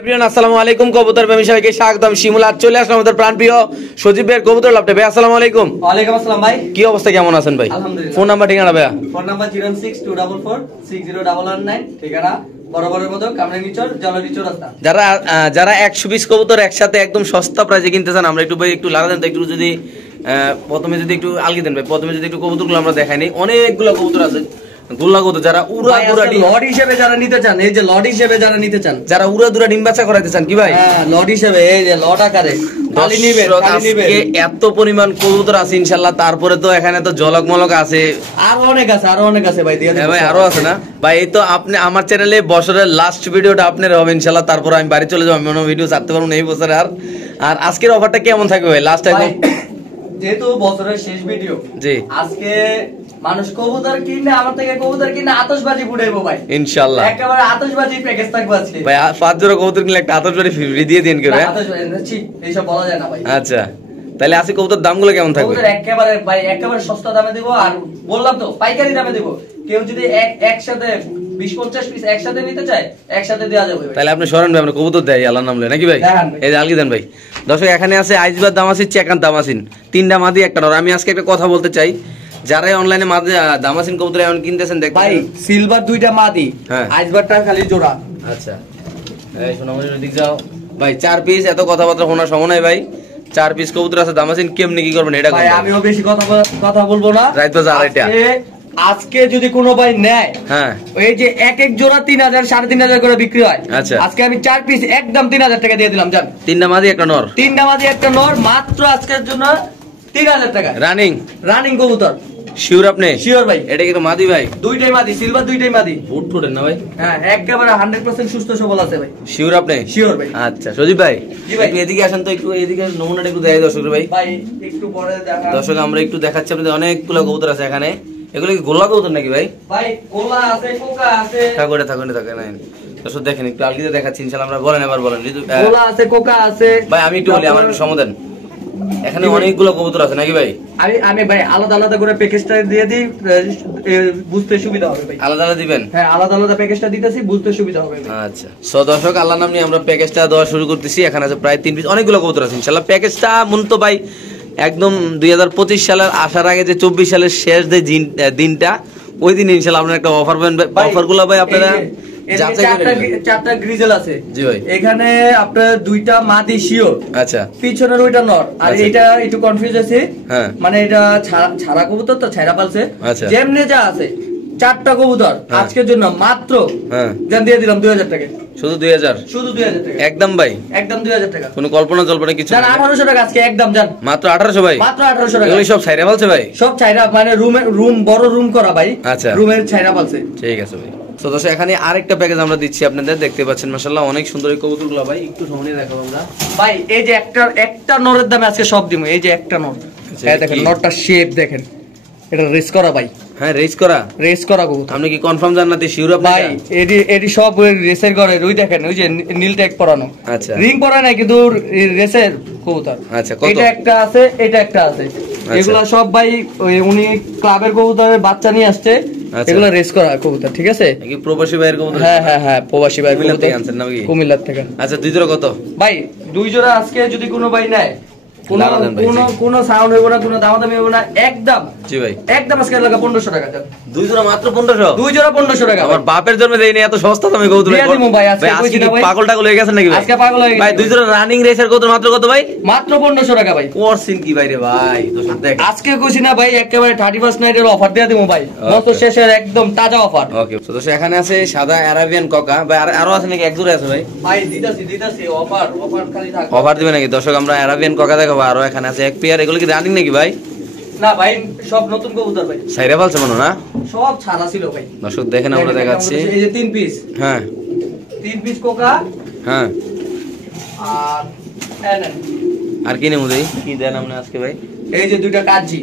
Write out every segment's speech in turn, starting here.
আসসালামু আলাইকুম কবুতর প্রেমী সবাইকে স্বাগতম। শিমুল আজ চলে আসলাম আমাদের প্রাণপ্রিয় সজীব ভাইয়ের কবুতর লাভটা। ভাই আসসালামু আলাইকুম। ওয়ালাইকুম আসসালাম ভাই, কি অবস্থা, কেমন আছেন ভাই? আলহামদুলিল্লাহ। ফোন নাম্বার ঠিকানা ভাইয়া? ফোন নাম্বার 0624460119, ঠিকানা বরাবরের মতো কামরাঙ্গীচর জলরিচর রাস্তা। যারা 100 পিস কবুতর একসাথে একদম সস্তা প্রাইসে কিনতে চান, আমরা একটু ভাই একটু লাগা দেন তো, একটু যদি প্রথমে যদি একটু আলগি দেন ভাই, প্রথমে যদি একটু কবুতরগুলো আমরা দেখাইনি, অনেকগুলো কবুতর আছে গোল্লা কবুতর যারা উড়া দুরা লট হিসেবে যারা নিতে চান, এই যে লট হিসেবে যারা নিতে চান, যারা উড়া দুরা ডিম বাচ্চা করাইতে চান কি ভাই? হ্যাঁ লট হিসেবে, এই যে লট আকারে খালি নিবে, খালি নিবে। এত পরিমাণ কবুতর আছে ইনশাআল্লাহ, তারপরে তো এখানে তো জলক মলক আছে, আরো অনেক আছে ভাই, দিয়ে দেব ভাই আরো আছে না ভাই? এই তো আপনি আমার চ্যানেলে বছরের লাস্ট ভিডিওটা আপনার হবে ইনশাআল্লাহ, তারপর আমি বাড়ি চলে যাবো, আমি কোনো ভিডিও ছাড়তে পারবো না এই বছরে। আর আজকের অফারটা কেমন থাকবে ভাই লাস্ট টাইম? যেহেতু বছরের শেষ ভিডিও, জি আজকে মানুষ কবুতর কিনে আমার থেকে কবুতর কিনে আতশবাজি ফুটাইবো ভাই ইনশাআল্লাহ। একেবারে আতশবাজি প্যাকেজ থাকবে আজকে ভাই। 5 জোড়া কবুতর কিনলে একটা আতশবাজি ফ্রি দিয়ে দিন করে। আতশবাজি এইসব বলা যায় না ভাই। আচ্ছা তাহলে আজকে কবুতর দামগুলো কেমন থাকবে? কবুতর একেবারে ভাই একেবারে সস্তা দামে দেব, আর বললাম তো পাইকারি দামে দেব। কেউ যদি একসাথে 20-50 পিস একসাথে নিতে চায়, একসাথে দেওয়া যাবে। তাহলে আপনি সরেন ভাই, আমরা কবুতর দেই আল্লাহর নাম লয়ে নাকি ভাই? এই যে আলগি দেন ভাই। দর্শক এখানে আছে আইজবার দামাসিন, চেকান দামাসিন, 3টা মাদি একটা নর। আমি আজকে একটা কথা বলতে চাই, যারা অনলাইনে মাদি দামাসিন কবুতর এখন কিনতেছেন দেখ ভাই, সিলভার 2টা মাদি, হ্যাঁ আইজবারটা খালি জোড়া। আচ্ছা এই সোনামণি দিক যাও ভাই, 4 পিস, এত কথাবার্তা শোনার সময় নাই ভাই। 4 পিস কবুতর আছে দামাসিন, কেমনে কি করবেন এটা ভাই? আমিও বেশি কথা বলবো না। রাইত বাজার আড়াইটা। আজকে যদি কোনো ভাই নেয়, হ্যাঁ এই যে এক জোড়া 3000 3,500 করে বিক্রি হয়। আচ্ছা আজকে আমি 4 পিস একদম 3000 টাকা দিয়ে দিলাম। জান 3টা মাদি একটা নর, 3টা মাদি একটা নর, মাত্র আজকের জন্য 3000 টাকা। রানিং কবুতর শিওর আপনি? শিওর ভাই। এটা কি তো মাদি ভাই? 2টাই মাদি, সিলভার 2টাই মাদি। ফুট ফুটেন না ভাই? হ্যাঁ একেবারে 100% সুস্থ সবল আছে ভাই। শিওর আপনি? শিওর ভাই। আচ্ছা সজীব ভাই, জি ভাই। একটু এদিকে আসেন তো, একটু এদিকে নমুনাটা একটু দেখাই দর্শকদের ভাই। ভাই একটু পরে দেখা। দর্শক আমরা একটু দেখাচ্ছি আপনাদের, অনেকগুলো কবুতর আছে এখানে। এগুলো কি গোল্লা কবুতর নাকি ভাই? ভাই গোলা আছে, কোকা আছে। থাকুন নাই দর্শক দেখেন, একটু আলগিতে দেখাচ্ছি ইনশাআল্লাহ। আমরা বলেন এবার বলেন। গোলা আছে, কোকা আছে। ভাই আমি একটু বলি, আমার একটু সমাধান। এখানে অনেকগুলো কবুতর আছে নাকি ভাই? আমি ভাই আলাদা আলাদা করে প্যাকেজটা দিয়ে দিই, বুঝতে সুবিধা হবে ভাই। আলাদা আলাদা দিবেন? হ্যাঁ আলাদা আলাদা প্যাকেজটা দিতেছি, বুঝতে সুবিধা হবে। আচ্ছা সো দর্শক আল্লাহর নাম নিয়ে আমরা প্যাকেজটা দেওয়া শুরু করতেছি। এখানে আছে প্রায় 3 পিস, অনেকগুলো কবুতর আছে ইনশাআল্লাহ। প্যাকেজটা মূলত ভাই একদম 2025 সালের আসার আগে যে 24 সালের শেষ যে দিনটা, ওই দিন ইনশাআল্লাহ আপনারা একটা অফার পাবেন। অফারগুলো ভাই আপনারা চারটা গ্রিজেল আছে। জি ভাই। এখানে আপনার 2টা মাদি শিওর। আচ্ছা পিছনের ওইটা নর। আর এটা একটু কনফিউজ আছে, হ্যাঁ মানে এটা ছাড়া কবুতর তো, ছাইরা পালছে। আচ্ছা যেমনে যা আছে 4টা কবুতর আজকের জন্য মাত্র জান দিয়ে দিলাম 2000 টাকা। শুধু 2000? শুধু 2000 টাকা একদম ভাই, একদম 2000 টাকা। কোনো কল্পনা জল্পনা কিছু জান 1800 টাকা আজকে একদম। জান মাত্র 1800 ভাই? মাত্র 1800 টাকা। এগুলো সব ছাইরা ফেলছে ভাই? সব ছাইরা, মানে রুম বড় রুম করা ভাই। আচ্ছা রুমের ছাইরা ফেলছে। ঠিক আছে ভাই। তো দর্শক এখানে আরেকটা প্যাকেজ আমরা দিচ্ছি আপনাদের, দেখতে পাচ্ছেন মাশাআল্লাহ অনেক সুন্দর এই কবুতরগুলো ভাই। একটু সামনে দেখাবো আমরা ভাই। এই যে একটা নরের দামে আজকে সব দিমু। এই যে একটা নর, এই দেখেন নরটা শেপ দেখেন, এটা রেস করা ভাই। হ্যাঁ রেস করা কবুতর। আপনি কি কনফার্ম জান্নাতি শিওর আপনি? ভাই এডি সব রেসের ঘরে ওই দেখেন, ওই যে নীল ট্যাগ পরানো। আচ্ছা রিং পরা নাই কিন্তু রেসের কবুতর। আচ্ছা কত? এটা একটা আছে, এটা একটা আছে। এগুলা সব ভাই উনি ক্লাবের কবুতরের বাচ্চা নিয়ে আসছে। এগুলা রেস করা কবুতর, ঠিক আছে? কি প্রবাসী ভাইয়ের কবুতর? হ্যাঁ প্রবাসী ভাই কুমিল্লা থেকে আনছেন নাকি? কুমিল্লা থেকে। আচ্ছা 2 জোড়া কত ভাই? 2 জোড়া আজকে যদি কোনো ভাই নেয়, কোনো সাউন্ড হইব না, কোনো দামাদামি হইব না, একদম। জি ভাই একদম আজকে লাগা 1500 টাকা। 2 জোড়া মাত্র 1500? 2 জোড়া 1500 টাকা। আমার বাপের জন্মে দেইনি এত সস্তা দামে কবুতর ভাই। ভাই আজকে পাগল টাগল হয়ে গেছেন নাকি ভাই? আজকে পাগল হয়ে গেছে ভাই। 2 জোড়া রানিং রেসার কত মাত্র কত ভাই? মাত্র 1500 টাকা ভাই। করছেন কি ভাই রে ভাই? তো দেখ আজকে কইছি না ভাই, একেবারে 31st নাইটের অফার দিয়ে দিমু ভাই। বছর শেষের একদম তাজা অফার। ওকে তো দর্শক এখানে আছে সাদা আরাবিয়ান কোকা ভাই। আরো আছে নাকি? এক জোড়া আছে ভাই? ভাই দিতাছি অফার খালি থাকবে। অফার দিবেন নাকি দর্শক? আমরা আরাবিয়ান কোকা দেখাবো। আরো এখানে আছে এক পেয়ার। এগুলো কি রানিং নাকি ভাই? না ভাই সব নতুন কবুতর ভাই। সাইরা ফেলছে মনে না? সব ছাড়া ছিল ভাই। দর্শক দেখেন আমরা দেখাচ্ছি। এই যে 3 পিস। হ্যাঁ 3 পিস কোকা। হ্যাঁ আর আর কি নেমু দেই? কি দেন আপনি আজকে ভাই? এই যে 2টা কাজি।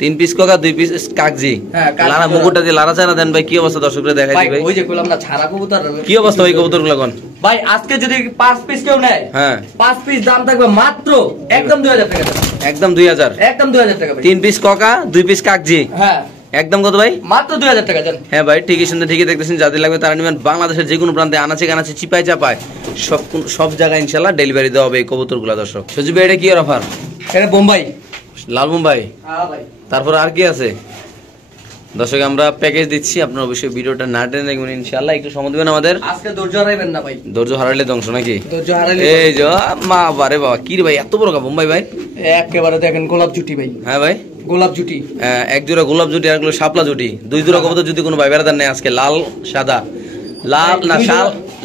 3 পিস কোকা, 2 পিস কাগজি। হ্যাঁ লারা মুকুটটা দিয়ে লারা চারা দেন ভাই। কি অবস্থা দর্শকদের দেখাই দিই ভাই। ওই যে কইলাম না ছাড়া কবুতর। কি অবস্থা ভাই কবুতরগুলো কোন? ভাই আজকে যদি 5 পিস কেউ নেয়, হ্যাঁ 5 পিস দাম থাকবে মাত্র একদম 2000 টাকা। একদম 2000? একদম 2000 টাকা ভাই। 3 পিস কোকা, 2 পিস কাগজি। হ্যাঁ একদম কত ভাই? মাত্র 2000 টাকা জান। হ্যাঁ ভাই, ঠিকই শুনতে ঠিকই দেখতেছেন, যাদের লাগবে তারা নেবেন। বাংলাদেশের যে কোনো প্রান্তে আনাচে কানাচে চিপায় চাপায় সব জায়গায় ইনশাল্লাহ ডেলিভারি দেওয়া হবে এই কবুতরগুলো। দর্শক সজীব ভাই, এটা কি অফার? এটা বোম্বাই, লাল মুম্বাই। হ্যাঁ ভাই। তারপর আর কি আছে? দর্শক আমরা প্যাকেজ দিচ্ছি, আপনারা অবশ্যই ভিডিওটা না টেনে দেখবেন ইনশাআল্লাহ। একটু সময় দিবেন আমাদের। আজকে ধৈর্য হারাইবেন না ভাই, ধৈর্য হারাইলে ধ্বংস নাকি? ধৈর্য হারাইলে এই যে মা বারে বাবা, কি রে ভাই এত বড় বোম্বাই ভাই? একেবারে দেখেন গোলাপ জুটি ভাই। হ্যাঁ ভাই, গোলাপ জুটি, এক জোড়া গোলাপ জুটি আর শাপলা জুটি, দুই জোড়া কবুতর যদি কোনো ভাই বেড়াদার নেয় আজকে, লাল সাদা, লাল না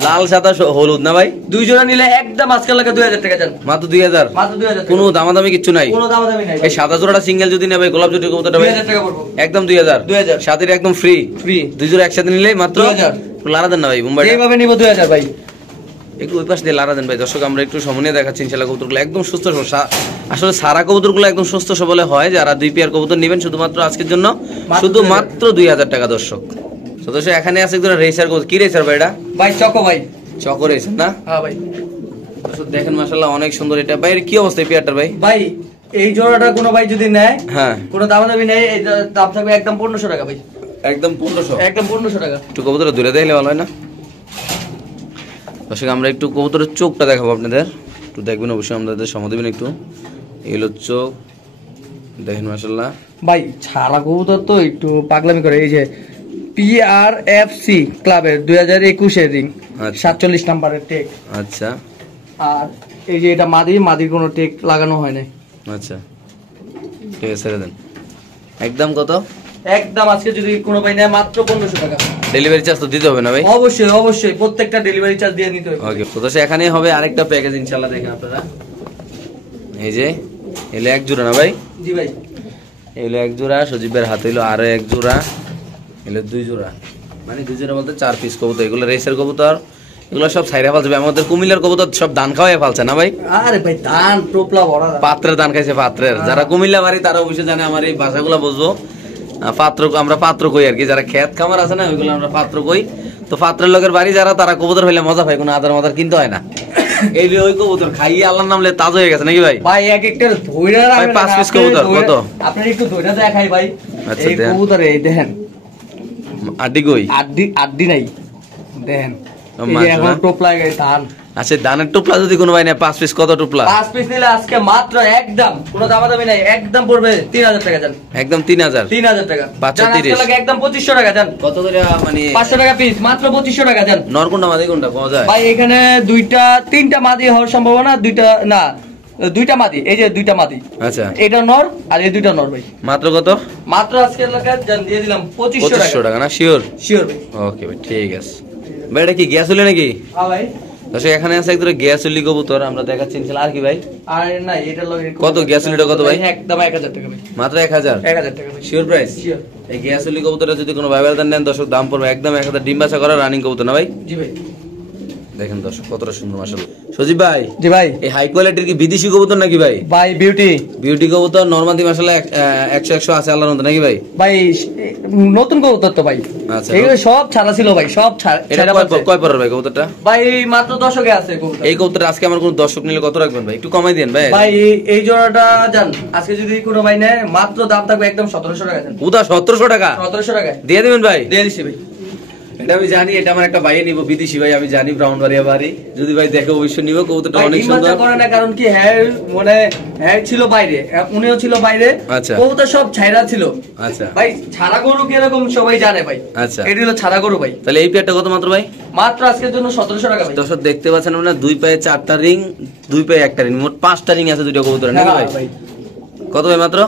লাল সাদা হলুদ না ভাই, দুই জোড়া নিলে একদম আজকে লাগে 2000 টাকা জান। মাত্র 2000, মাত্র 2000, কোনো দামাদামি কিচ্ছু নাই, কোনো দামাদামি নাই। এই সাদা জোড়াটা সিঙ্গেল যদি নেবে গোলাপ জুটি কবুতরটা 2000 টাকা পড়বে, একদম 2000। 2000 সাথে একদম ফ্রি, ফ্রি। দুই জোড়া একসাথে নিলে মাত্র 2000। লারা দেন না ভাই মুম্বাই, এইভাবে নিব 2000 ভাই। একটু ওই পাশ দিয়ে লারা দেন ভাই। দর্শক আমরা একটু সময় নিয়ে দেখাচ্ছি ইনশাআল্লাহ। কবুতরগুলো একদম সুস্থ সবল, আসলে সারা কবুতরগুলো একদম সুস্থ সবলে হয়। যারা 2 পেয়ার কবুতর নেবেন শুধুমাত্র আজকের জন্য, শুধুমাত্র 2000 টাকা। দর্শক সদস্য এখানে আছে একজন রেসার কবুতর। কি রেসার ভাই এটা? ভাই চকো ভাই, চকো রেসার না? হ্যাঁ ভাই। দর্শক দেখেন মাশাআল্লাহ অনেক সুন্দর এটা ভাই। এর কি অবস্থা এই পেয়ারটার ভাই? ভাই এই জোড়াটা কোনো ভাই যদি নেয়, হ্যাঁ, কোনো দামাদামি নেই, এই দাম থাকবে একদম 1500 টাকা ভাই, একদম 1500, একদম 1500 টাকা। একটু কবুতরটা দূরে দেখলে ভালো হয় না? দর্শক আমরা একটু কবুতরের চোখটা দেখাবো আপনাদের, একটু দেখবেন অবশ্যই, আমাদের সময় দেবেন একটু। এলো চোখ দেখেন মাশাআল্লাহ ভাই। ছাড়া কবুতর তো একটু পাগলামি করে। এই যে PRFC ক্লাবের 2021 এর রিং, আচ্ছা। 47 নাম্বারের টেক। আচ্ছা আর এই যে এটা মাদির কোনো টেক লাগানো হয় নাই। আচ্ছা, ঠিক আছে ছেড়ে দেন। একদম কত? একদম আজকে যদি কোনো ভাই নেয় মাত্র 1500 টাকা। ডেলিভারি চার্জ তো দিতে হবে না ভাই? অবশ্যই অবশ্যই, প্রত্যেকটা ডেলিভারি চার্জ দিয়ে নিতে হবে। ওকে, তো দর্শক এখানে হবে আরেকটা প্যাকেজ ইনশাআল্লাহ। দেখেন আপনারা, এই যে এলো এক জোড়া না ভাই? জি ভাই। এলো এক জোড়া, সজীবের হাতে এলো আরো এক জোড়া, এলো 2 জোড়া, মানে 2 জোড়া বলতে 4 পিস কবুতর। এগুলো রেসের কবুতর, এগুলো সব সাইরা ফেলছে। আমাদের কুমিল্লার কবুতর সব দান খাওয়াই ফেলছে না ভাই? আরে ভাই দান টোপলা ভরা, পাত্রের দান খাইছে পাত্রের। যারা কুমিল্লা বাড়ি তারা অবশ্যই জানে আমার এই ভাষাগুলো বুঝবো। পাত্র, আমরা পাত্র কই আর কি, যারা ক্ষেত খামার আছে না ওইগুলো আমরা পাত্র কই। তো পাত্রের লোকের বাড়ি যারা, তারা কবুতর হইলে মজা পায়, কোনো আদার মাদার কিনতে হয় না। এই যে ওই কবুতর খাইয়ে আল্লাহর নাম লে তাজ হয়ে গেছে নাকি ভাই? ভাই এক একটা ধইরা ভাই 5 পিস কবুতর কত? আপনি একটু ধইরা দেখাই ভাই। আচ্ছা, এই দেন। কবুতর এই দেখেন, আড্ডি কই? আড্ডি নাই দেখেন। ও এই যে এখন মাশাআল্লাহ। টোপলা গেছে ধান। আচ্ছা, ধানের টুপলা যদি কোনো ভাই নেয় 5 পিস কত টুপলা? 5 পিস নিলে আজকে মাত্র একদম কোনো দামাদামি নাই, একদম পড়বে 3000 টাকা জান। একদম 3000। 3000 টাকা। বাচ্চা জান, আজকে 30। লাগে একদম 2500 টাকা জান। কত করে মানে 500 টাকা পিস, মাত্র 2500 টাকা জান। নর কোনটা মাদি কোনটা পাওয়া যায়? ভাই এখানে তিনটা মাদি হওয়ার সম্ভাবনা, দুইটা মাদি। এই যে দুইটা মাদি, আচ্ছা, এটা নর আর এই দুইটা নর ভাই। মাত্র কত? মাত্র আজকে লাগা জান দিয়ে দিলাম 2500 2500 টাকা। টাকা না? শিওর? শিওর ভাই। ওকে ভাই, ঠিক আছে ভাই। এটা কি গ্যাস হলে নাকি? হ্যাঁ ভাই। দর্শক এখানে আছে একদম গ্যাস হলি কবুতর, আমরা দেখাচ্ছি ইনশাআল্লাহ। আর কি ভাই? আর না এটা লগে কত গ্যাস হলিটা কত ভাই? একদম 1000 টাকা ভাই। মাত্র 1000? 1000 টাকা ভাই। Sure price? শিওর। এই গ্যাস হলি কবুতরটা যদি কোনো ভাই বেড়াদার নেন দর্শক, দাম পড়বে একদম 1000। ডিম বাচ্চা করা রানিং কবুতর না ভাই? জি ভাই। দেখেন দর্শক কতটা সুন্দর মাশাআল্লাহ। সজীব ভাই, জি ভাই। এই হাই কোয়ালিটির কি বিদেশি কবুতর নাকি ভাই? ভাই বিউটি, বিউটি কবুতর নরমালি মাশাআল্লাহ 100 আছে আল্লাহর মতো নাকি ভাই? ভাই নতুন কবুতর তো ভাই। আচ্ছা, এগুলো সব ছাড়া ছিল ভাই, সব এটা কয় পরের ভাই কবুতরটা? ভাই মাত্র 10 আছে কবুতর। এই কবুতর আজকে আমার কোন দর্শক নিলে কত রাখবেন ভাই? একটু কমাই দেন ভাই। ভাই এই জোড়াটা জান আজকে যদি কোনো ভাই নেয় মাত্র দাম থাকবে একদম 1700 টাকা জান। উদা 1700 টাকা 1700 টাকা দিয়ে দিবেন ভাই? দিয়ে দিছি ভাই। এটা আমি জানি, এটা আমার একটা ভাইয়ে নিব বিদেশি ভাই, আমি জানি ব্রাউনবাড়িয়া বাড়ি। যদি ভাই দেখে অবশ্যই নিব। কবুতরটা ভাই অনেক ডিম সুন্দর। বাচ্চা করে না, কারণ কি হ্যাঁ মানে হ্যাঁ ছিল বাইরে, উনিও ছিল বাইরে। আচ্ছা। কবুতর সব ছাইরা ছিল। আচ্ছা ভাই ছাড়া গরু কি এরকম সবাই জানে ভাই। আচ্ছা, এটি হলো ছাড়া গরু ভাই। তাহলে এই পেয়ারটা কত মাত্র ভাই? মাত্র আজকের জন্য 1700 টাকা ভাই। দর্শক দেখতে পাচ্ছেন আপনারা, 2 পায়ে 4টা রিং, 2 পায়ে 1টা রিং, মোট 5টা রিং আছে দুইটা কবুতর নাকি ভাই? ভাই কত ভাই মাত্র?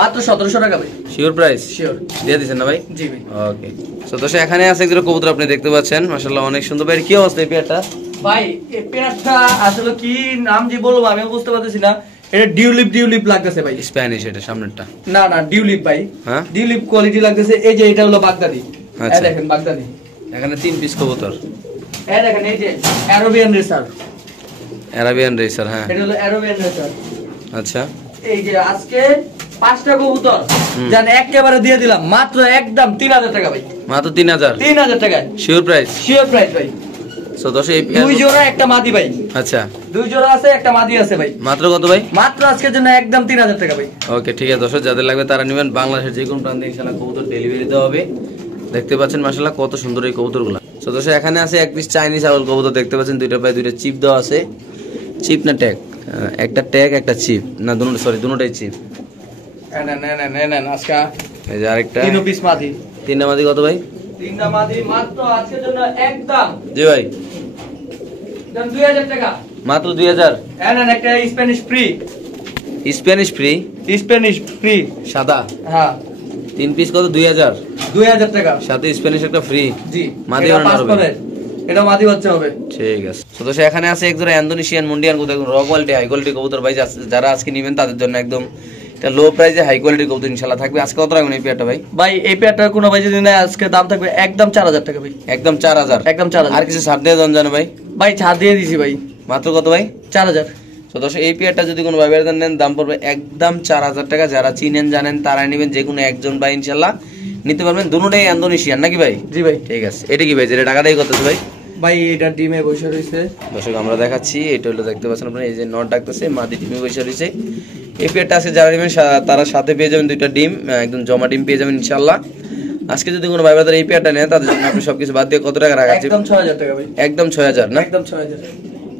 মাত্র 1700 টাকা ভাই। Sure price? শিওর দিয়ে দিচ্ছেন না ভাই? জি ভাই। ওকে, তো দর্শক এখানে আছে একজন কবুতর আপনি দেখতে পাচ্ছেন মাশাআল্লাহ অনেক সুন্দর ভাই। কি অবস্থা এই পেয়ারটা? ভাই এই পেয়ারটা আসলে কি নাম যে বলবো আমিও বুঝতে পারতেছি না। এটা ডিউলিপ লাগতেছে ভাই। স্প্যানিশ এটা সামনেরটা? না না ডিউলিপ ভাই। হ্যাঁ, ডিউলিপ কোয়ালিটি লাগতেছে। এই যে এটা হলো বাগদাদি। আচ্ছা। এই দেখেন বাগদাদি। এখানে 3 পিস কবুতর। এই দেখেন এই যে আরাবিয়ান রেসার। আরাবিয়ান রেসার, হ্যাঁ এটা হলো আরাবিয়ান রেসার। আচ্ছা, এই যে আজকে 5টা কবুতর জান একেবারে দিয়ে দিলাম মাত্র একদম 3000 টাকা ভাই। মাত্র 3000? 3000 টাকা শিওর প্রাইস? শিওর প্রাইস ভাই। সো দর্শক এই দুই জোড়া একটা মাদি ভাই। আচ্ছা, দুই জোড়া আছে, একটা মাদি আছে ভাই। মাত্র কত ভাই? মাত্র আজকের জন্য একদম 3000 টাকা ভাই। ওকে, ঠিক আছে দর্শক, যাদের লাগবে তারা নেবেন। বাংলাদেশের যে কোনো প্রান্তে ইনশাআল্লাহ কবুতর ডেলিভারি দেওয়া হবে। দেখতে পাচ্ছেন মাশাআল্লাহ কত সুন্দর এই কবুতরগুলো। সো দর্শক এখানে আছে এক পিস চাইনিজ আউল কবুতর দেখতে পাচ্ছেন, দুইটা পায়ে দুইটা চিপ দেওয়া আছে। চিপ না ট্যাগ? একটা ট্যাগ একটা চিপ, না দুটো, সরি দুটোটাই চিপ। না আজকে এই যে আরেকটা তিন পিস মাদি। তিনটা মাদি কত ভাই? তিনটা মাদি মাত্র আজকের জন্য একদম, জি ভাই, একদম 2000 টাকা। মাত্র 2000। একটা Spanish free. Spanish free? Spanish free সাদা? হ্যাঁ, 3 পিস কত? 2000। 2000 টাকা সাথে স্প্যানিশ একটা ফ্রি। জি, মাদি এটা বানানো পাস হবে। করে, এটা মাদি বাচ্চা হবে। ঠিক আছে। তো দর্শক এখানে আছে এক জোড়া ইন্দোনেশিয়ান মুন্ডিয়ান কবুতর, র কোয়ালিটি হাই কোয়ালিটি কবুতর ভাই। যারা আজকে নেবেন তাদের জন্য একদম এটা লো প্রাইসে হাই কোয়ালিটি কবুতর ইনশাআল্লাহ থাকবে। আজকে কত রাখবেন এই পেয়ারটা ভাই? ভাই এই পেয়ারটার কোনো ভাই যদি নেয় আজকে দাম থাকবে একদম 4000 টাকা ভাই। একদম 4000? একদম 4000। আর কিছু ছাড় দিয়ে দেন জানো ভাই? ভাই ছাড় দিয়ে দিছি ভাই। মাত্র কত ভাই? 4000। তো দর্শক এই পেয়ারটা যদি কোনো ভাই বেড়াদার নেন দাম পড়বে একদম 4000 টাকা। যারা চিনেন জানেন তারা নেবেন, যে কোনো একজন ভাই ইনশাআল্লাহ নিতে পারবেন। দুটোটাই ইন্দোনেশিয়ান নাকি ভাই? জি ভাই। ঠিক আছে। এটা কি ভাই, যেটা টাকাটাই করতেছে ভাই? ভাই এটা ডিমে বসে রয়েছে। দর্শক আমরা দেখাচ্ছি, এটা হলো দেখতে পাচ্ছেন আপনারা, এই যে নট ডাকতেছে, মাদি ডিমে বসে রয়েছে। এই পেয়ারটা আছে যারা নেবেন তারা সাথে পেয়ে যাবেন দুইটা ডিম, একদম জমা ডিম পেয়ে যাবেন ইনশাআল্লাহ। আজকে যদি কোনো ভাই ব্রাদার এই পেয়ারটা নেয় তাদের জন্য আপনি সবকিছু বাদ দিয়ে কত টাকা রাখাচ্ছি? একদম 6000 টাকা ভাই। একদম 6000 না? একদম 6000।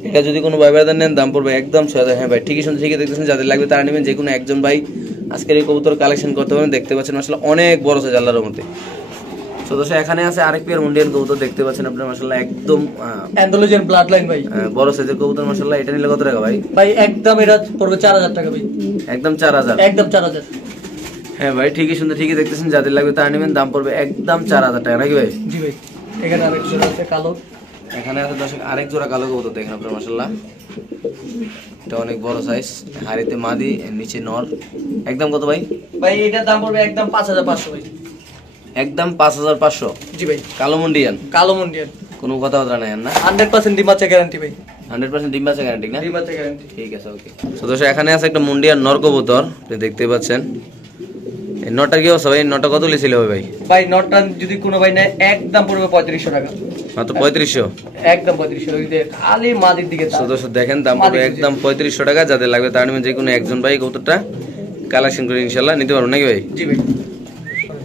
এটা যদি কোনো ভাই ব্রাদার নেন দাম পড়বে একদম 6000। হ্যাঁ ভাই, ঠিকই শুনতে, ঠিকই দেখতেছেন। যাদের লাগবে তারা নেবেন, যে কোনো একজন ভাই আজকের এই কবুতর কালেকশন করতে পারেন। দেখতে পাচ্ছেন মাশাআল্লাহ অনেক বড় সাইজ আল্লাহর রহমতে। তো দর্শক এখানে আছে আরেক পেয়ার মুন্ডিয়ান কবুতর দেখতে পাচ্ছেন আপনারা মাশাআল্লাহ, একদম অ্যান্ডালুজিয়ান ব্লাড লাইন ভাই। বড় সাইজের কবুতর মাশাআল্লাহ। এটা নিলে কত টাকা ভাই? ভাই একদম এটা পড়বে 4000 টাকা ভাই। একদম 4000? একদম 4000। হ্যাঁ ভাই, ঠিকই শুনতে, ঠিকই দেখতেছেন। যাদের লাগবে তারা নেবেন, দাম পড়বে একদম 4000 টাকা নাকি ভাই? জি ভাই। এখানে আরেক জোড়া আছে কালো। এখানে আছে দর্শক আরেক জোড়া কালো কবুতর দেখেন আপনারা মাশাআল্লাহ। এটা অনেক বড় সাইজ, হাড়িতে মাদি, নিচে নর। একদম কত ভাই? ভাই এটার দাম পড়বে একদম 5500 ভাই। একদম 5500? জি ভাই। কালো মুন্ডিয়ান? কালো মুন্ডিয়ান। কোনো কথাবার্তা নাই না? 100% ডিম বাচ্চা গ্যারান্টি ভাই। 100% ডিম বাচ্চা গ্যারান্টি না? ডিম বাচ্চা গ্যারান্টি। ঠিক আছে, ওকে। তো দর্শক এখানে আছে একটা মুন্ডিয়ান নর কবুতর, আপনি দেখতে পাচ্ছেন। এই নটার কি অবস্থা ভাই? নটা কত লিছিল হবে ভাই? ভাই নটটা যদি কোনো ভাই নেয় একদম পড়বে 3500 টাকা। মাত্র 3500? একদম 3500। ওই যে খালি মাদির দিকে তো দর্শক দেখেন দাম পড়বে একদম 3500 টাকা। যাদের লাগবে তারা নেবেন, যে কোনো একজন ভাই কবুতরটা কালেকশন করে ইনশাআল্লাহ নিতে পারবেন নাকি ভাই? জি ভাই।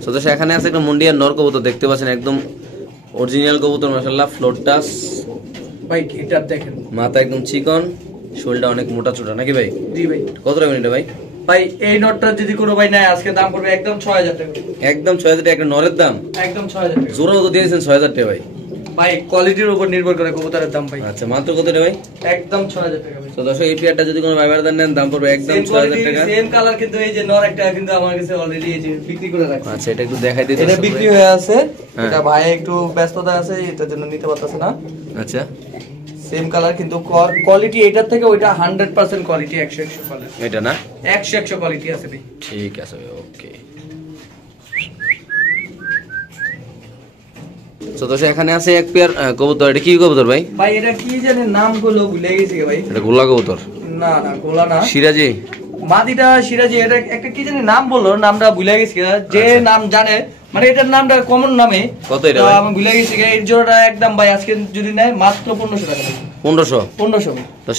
তো দর্শক এখানে আছে একটা মুন্ডিয়ান নর কবুতর দেখতে পাচ্ছেন, একদম অরিজিনাল কবুতর মাশাআল্লাহ। ফ্লোর টাচ ভাই এটা দেখেন, মাথা একদম চিকন, শোলটা অনেক মোটা চোটা নাকি ভাই? জি ভাই। কত রাখবেন এটা ভাই? ভাই এই নটটা যদি কোনো ভাই নেয় আজকে দাম পড়বে একদম 6000 টাকা। একদম 6000 টাকা? একটা নরের দাম একদম 6000 টাকা। জোড়াও তো দিয়েছেন 6000 টাকা ভাই। ভাই কোয়ালিটির উপর নির্ভর করে কবুতরের দাম ভাই। আচ্ছা, মাত্র কত টাকা ভাই? একদম 6000 টাকা ভাই। তো দর্শক এই পেয়ারটা যদি কোনো ভাই বারদার নেন দাম পড়বে একদম 6000 টাকা। সেম কালার, কিন্তু এই যে নর একটা কিন্তু আমার কাছে অলরেডি এই যে বিক্রি করে রাখছে। আচ্ছা, এটা একটু দেখাই দিতে। এটা বিক্রি হয়ে আছে। হ্যাঁ। এটা ভাই একটু ব্যস্ততা আছে, এটার জন্য নিতে পারতেছে না। আচ্ছা, সেম কালার, কিন্তু কোয়ালিটি এটার থেকে ওইটা 100% কোয়ালিটি, 100 কালার, এটা না? 100 কোয়ালিটি আছে ভাই। ঠিক আছে ভাই, ওকে। তো দর্শক এখানে আছে এক পেয়ার কবুতর, এটা কি কবুতর ভাই? ভাই এটা কি জানি নামগুলো ভুলে গেছি ভাই। এটা গোলা কবুতর? না না, গোলা না, সিরাজি। মাদিটা সিরাজি। এটা একটা কি জানি নাম বললো, নামটা ভুলে গেছি। যে আচ্ছা। নাম জানে, মানে এটার নামটা কমন নামে। কত এটা তো ভাই? আমি ভুলে গেছি। এই জোড়াটা একদম ভাই আজকে যদি নেয় মাত্র 1500 টাকা। 1500? 1500। তো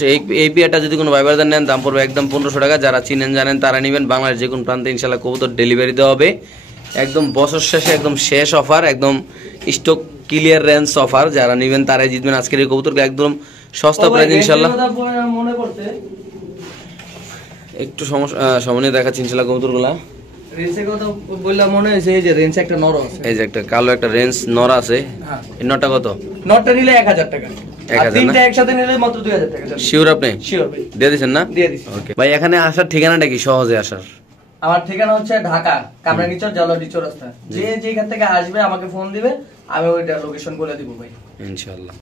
এই পেয়ারটা যদি কোনো ভাই বারদার নেন দাম পড়বে একদম 1500 টাকা। যারা চিনেন জানেন তারা নেবেন। বাংলাদেশ যে কোনো প্রান্তে ইনশাআল্লাহ কবুতর ডেলিভারি দেওয়া হবে। একদম বছর শেষে একদম শেষ অফার, একদম স্টক ক্লিয়ার রেঞ্জ অফার। যারা নেবেন তারাই জিতবেন আজকের এই কবুতরকে একদম সস্তা প্রাইস ইনশাআল্লাহ। মনে পড়ছে একটু সময় দেখাচ্ছি ইনশাআল্লাহ কবুতরগুলা। রেঞ্জের কথা বললাম, মনে হয়েছে এই যে রেঞ্জ একটা নর আছে। এই যে একটা কালো একটা রেঞ্জ নর আছে। হ্যাঁ। এই নরটা কত? নটটা নিলে 1000 টাকা। 1000 আর না? তিনটা একসাথে নিলে মাত্র 2000 টাকা। শিওর আপনি? শিওর ভাই। দিয়ে দিচ্ছেন না? দিয়ে দিচ্ছি। ওকে ভাই, এখানে আসার ঠিকানাটা কি, সহজে আসার? আমার ঠিকানা হচ্ছে ঢাকা কামরাঙ্গীরচর জালাউদ্দিন চৌরাস্তা। যে যেখান থেকে আসবে আমাকে ফোন দিবে, আমি ওইটা লোকেশন বলে দিব ভাই। ইনশাআল্লাহ।